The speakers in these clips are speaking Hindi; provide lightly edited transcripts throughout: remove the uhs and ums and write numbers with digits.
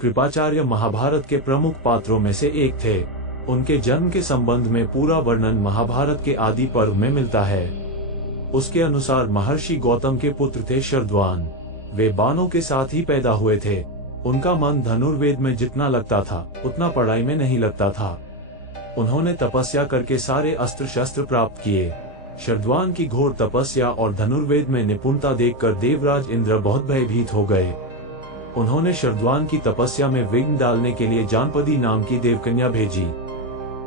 कृपाचार्य महाभारत के प्रमुख पात्रों में से एक थे। उनके जन्म के संबंध में पूरा वर्णन महाभारत के आदि पर्व में मिलता है। उसके अनुसार महर्षि गौतम के पुत्र थे शरद्वान। वे बाणों के साथ ही पैदा हुए थे। उनका मन धनुर्वेद में जितना लगता था उतना पढ़ाई में नहीं लगता था। उन्होंने तपस्या करके सारे अस्त्र शस्त्र प्राप्त किए। शरद्वान की घोर तपस्या और धनुर्वेद में निपुणता देखकर देवराज इंद्र बहुत भयभीत हो गए। उन्होंने शरद्वान की तपस्या में विघ्न डालने के लिए जानपदी नाम की देवकन्या भेजी।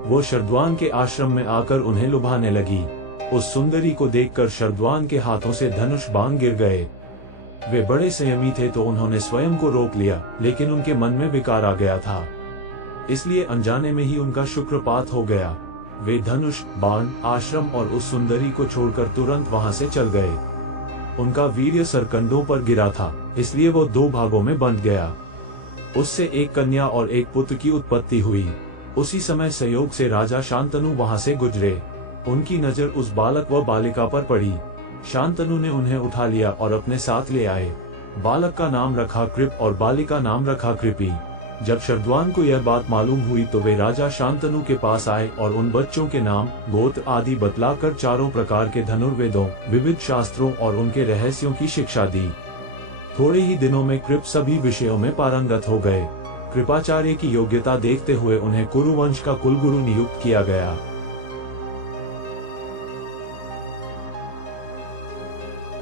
वो शरद्वान के आश्रम में आकर उन्हें लुभाने लगी। उस सुंदरी को देखकर शरद्वान के हाथों से धनुष बाण गिर गए। वे बड़े संयमी थे तो उन्होंने स्वयं को रोक लिया, लेकिन उनके मन में विकार आ गया था, इसलिए अनजाने में ही उनका शुक्रपात हो गया। वे धनुष, बाण, आश्रम और उस सुंदरी को छोड़कर तुरंत वहां से चल गए। उनका वीर्य सरकंडों पर गिरा था, इसलिए वो दो भागों में बंट गया। उससे एक कन्या और एक पुत्र की उत्पत्ति हुई। उसी समय संयोग से राजा शांतनु वहां से गुजरे। उनकी नजर उस बालक व बालिका पर पड़ी। शांतनु ने उन्हें उठा लिया और अपने साथ ले आए। बालक का नाम रखा कृप और बालिका नाम रखा कृपी। जब शरद्वान को यह बात मालूम हुई तो वे राजा शांतनु के पास आए और उन बच्चों के नाम, गोत्र आदि बतलाकर चारों प्रकार के धनुर्वेदों, विविध शास्त्रों और उनके रहस्यों की शिक्षा दी। थोड़े ही दिनों में कृप सभी विषयों में पारंगत हो गए। कृपाचार्य की योग्यता देखते हुए उन्हें कुरुवंश का कुलगुरु नियुक्त किया गया।